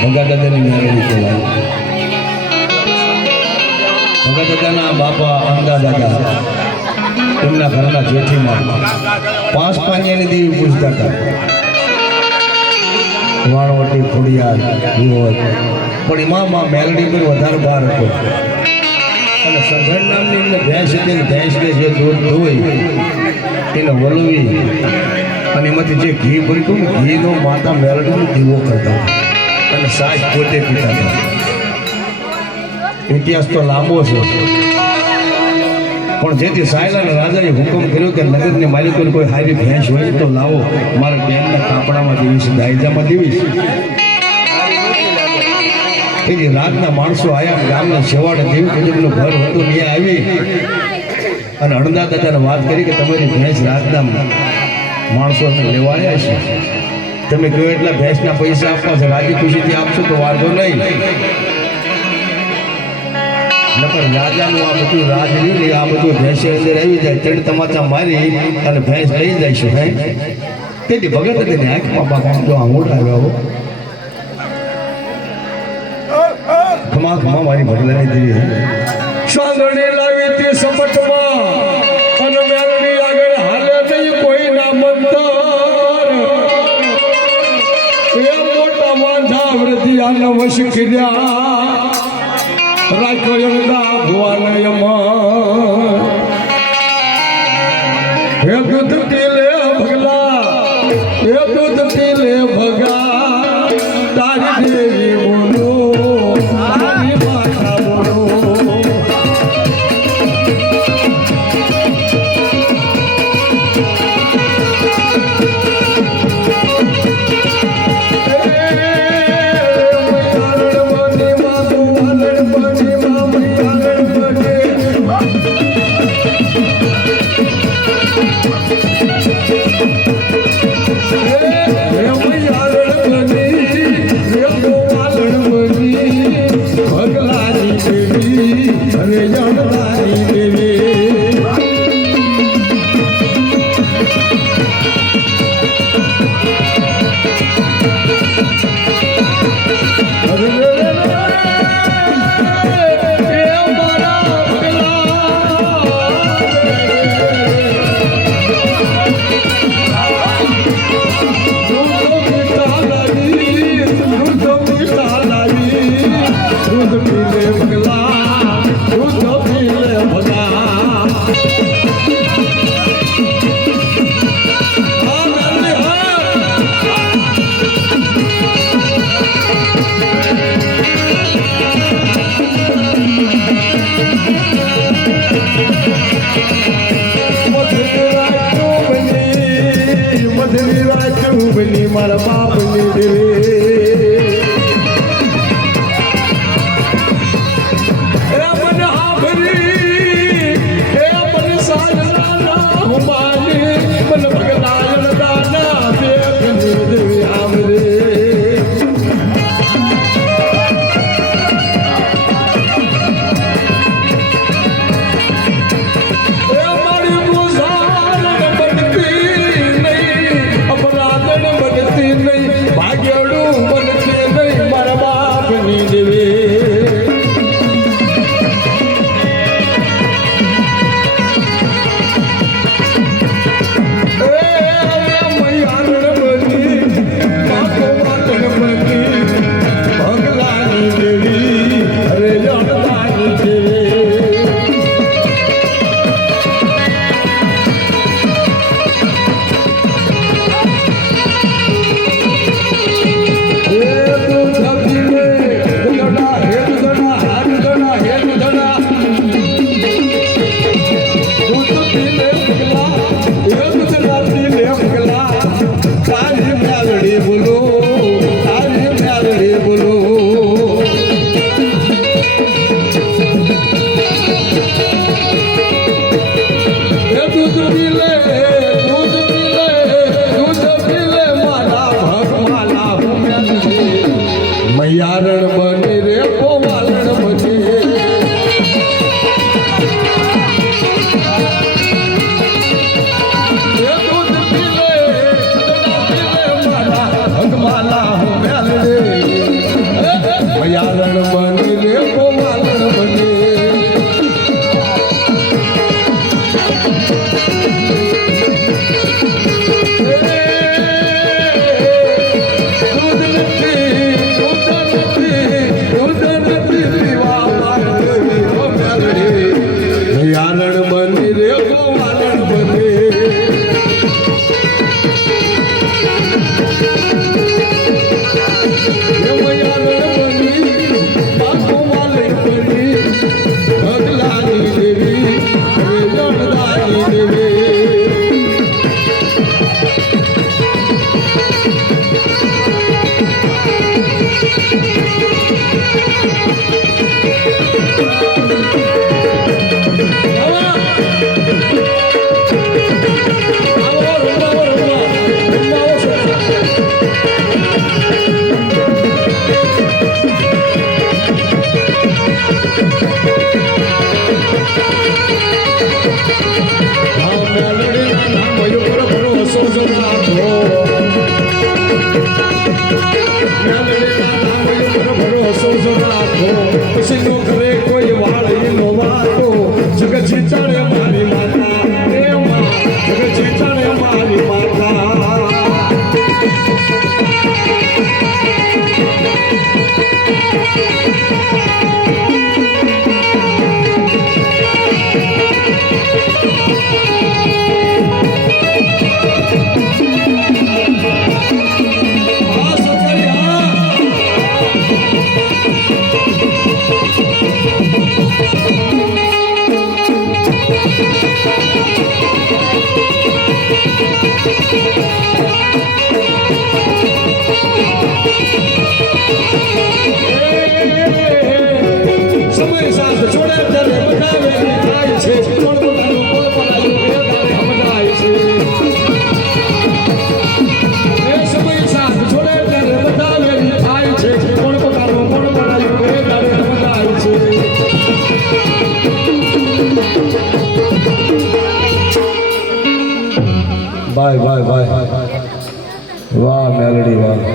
ભગા દાદાની મેળવી કહેવાય. ભગા દાદાના બાપા અંદા દાદા એમના ઘરના જેઠીમાં 5 પાણીયાની દેવી પૂજતા હતા. વાણવટી ખોડિયાર વિહોત પણ એમાં મેલડી પર વધારે ભાર હતો. અને સગન નામની એમને ભેંસ હતી. ભેંસને જે દૂધ ધોઈ એને વલવી અને એમાંથી જે ઘી બનતું ને ઘીનો માતા મેલડીનો દીવો કરતા અને સાસ પોતે પીતા હતા. ઇતિહાસ તો લાંબો છે પણ જેથી સાયલાના રાજાએ હુકમ કર્યો કે નગરની માલિકોને કોઈ હારી ભેંસ હોય તો લાવો, મારા બેનના કાપડામાં દેવીશ, દાયજામાં દેવીશ. તેથી રાતના માણસો આવ્યા, ગામના છેવાડે દેવી કુટુંબનું ઘર હતું ત્યાં આવી અને અણદા દાદાને વાત કરી કે તમારી ભેંસ રાતના માણસોને લેવા આવ્યા છે, તમે કહ્યું એટલા ભેંસના પૈસા આપવા છે, રાજી ખુશીથી આપશો તો વાંધો નહીં. નકર રાજાનું આ બધું રાજ રહ્યું ને આ બધું ભેંસ અંદર આવી જાય, ત્રણ તમાચા મારી અને ભેંસ લઈ જાય છે. હે તેથી ભગત તેને આંખમાં બાપા જો આંગોડ આવ્યો ખમા ખમા મારી ભગલાની દેવી સાંદણી લાવી તે સપટમાં અને મેલડી આગળ હાલે નહીં કોઈ ના મંતર એ મોટા વાંધા વૃદ્ધિ આન વશ કર્યા રાખ્યો ભુવાનયમાં. હે દૂધ પીલે ભગલા, હે દૂધ પીલે ભગા, તારી દેવી બોલો, તારી માતા બોલો. મારા બાપની દેવી એ મને હાભરી એ મને સાજના હુમાની મને ભગલાયન દાના દેવની દેવી હાભરી એ મારી મુસાર બનતી નહીં અપરાધન બનતી નહીં હો પછી નો કરે કોઈ વાળી નો વાતો જગત જીતાડે મારી માતા એ માં જગત જીતાડે મારી માતા સમય સાથ છોડે ત્યારે બધાવે થાય છે કોણ પોતાનું કોણ પરાયું એ ગાને સમજાય છે એ સમય સાથ છોડે ત્યારે બધાવે થાય છે કોણ પોતાનું કોણ પરાયું એ ગાને સમજાય છે બાય બાય બાય વાહ મેલડી વાહ